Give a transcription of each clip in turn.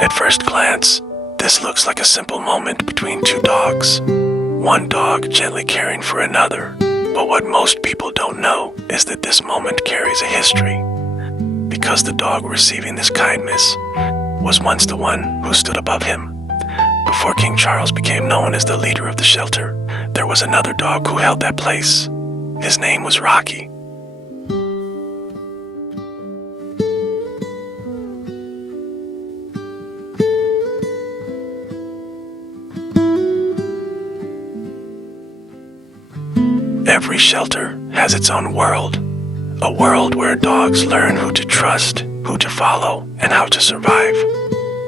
At first glance, this looks like a simple moment between two dogs, one dog gently caring for another. But what most people don't know is that this moment carries a history, because the dog receiving this kindness was once the one who stood above him. Before King Charles became known as the leader of the shelter, there was another dog who held that place. His name was Rocky. Every shelter has its own world, a world where dogs learn who to trust, who to follow, and how to survive.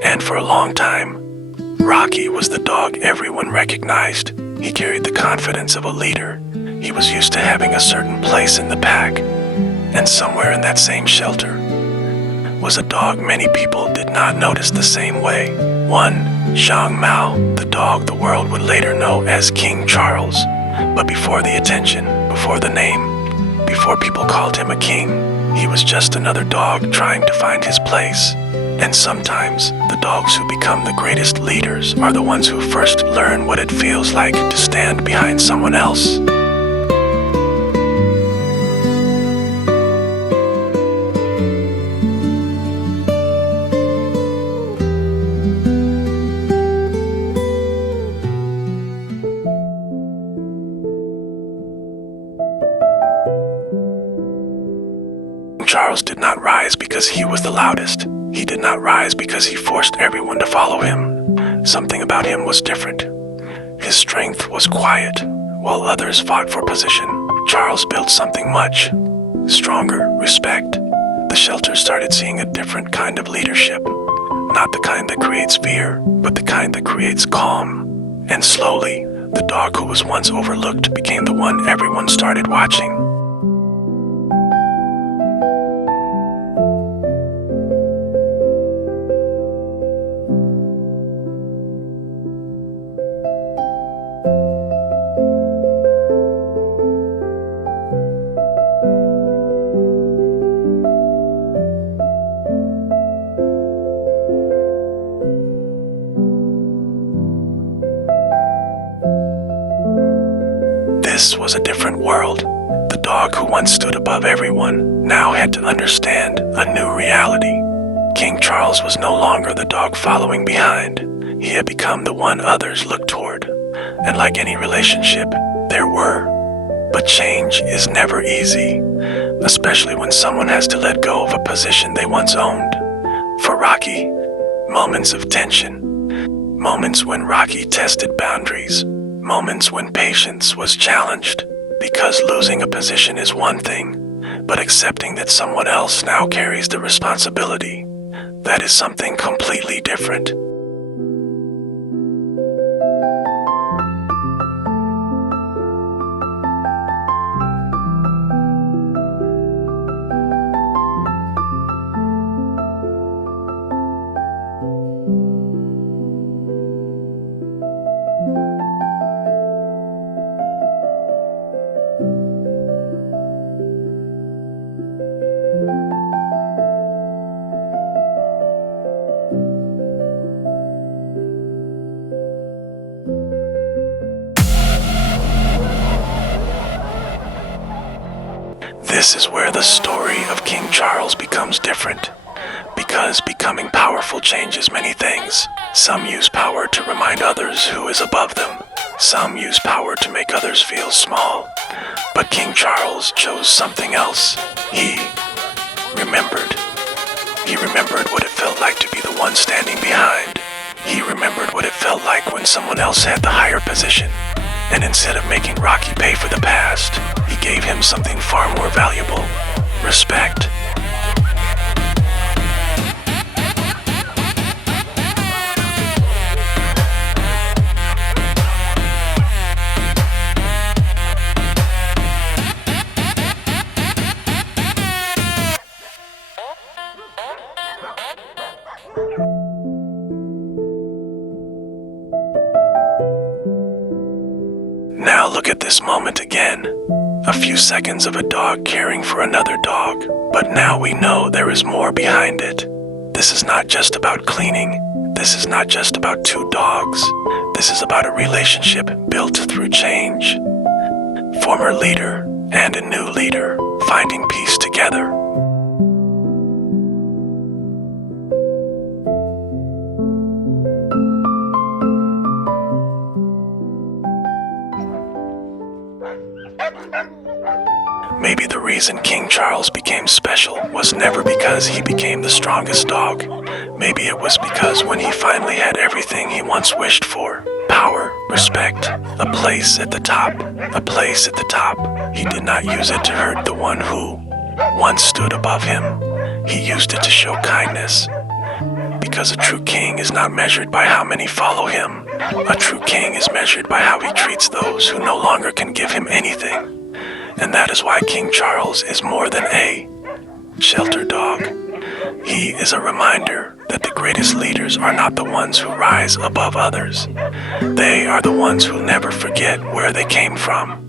And for a long time, Rocky was the dog everyone recognized. He carried the confidence of a leader. He was used to having a certain place in the pack. And somewhere in that same shelter was a dog many people did not notice the same way. One, Changmao, the dog the world would later know as King Charles. But before the attention, before the name, before people called him a king, he was just another dog trying to find his place. And sometimes, the dogs who become the greatest leaders are the ones who first learn what it feels like to stand behind someone else. Charles did not rise because he was the loudest. He did not rise because he forced everyone to follow him. Something about him was different. His strength was quiet, while others fought for position. Charles built something much stronger: respect. The shelter started seeing a different kind of leadership. Not the kind that creates fear, but the kind that creates calm. And slowly, the dog who was once overlooked became the one everyone started watching. This was a different world. The dog who once stood above everyone now had to understand a new reality. King Charles was no longer the dog following behind. He had become the one others looked toward. And like any relationship, there were. But change is never easy, especially when someone has to let go of a position they once owned. For Rocky, moments of tension, moments when Rocky tested boundaries, moments when patience was challenged, because losing a position is one thing, but accepting that someone else now carries the responsibility, that is something completely different. This is where the story of King Charles becomes different, because becoming powerful changes many things. Some use power to remind others who is above them. Some use power to make others feel small. But King Charles chose something else. He remembered. He remembered what it felt like to be the one standing behind. He remembered what it felt like when someone else had the higher position. And instead of making Rocky pay for the past, he gave him something far more valuable: respect. Now look at this moment again. A few seconds of a dog caring for another dog, but now we know there is more behind it. This is not just about cleaning, This is not just about two dogs. This is about a relationship built through change. Former leader and a new leader finding peace together. Maybe the reason King Charles became special was never because he became the strongest dog. Maybe it was because when he finally had everything he once wished for, power, respect, a place at the top, he did not use it to hurt the one who once stood above him. He used it to show kindness. Because a true king is not measured by how many follow him. A true king is measured by how he treats those who no longer can give him anything. And that is why King Charles is more than a shelter dog. He is a reminder that the greatest leaders are not the ones who rise above others. They are the ones who never forget where they came from.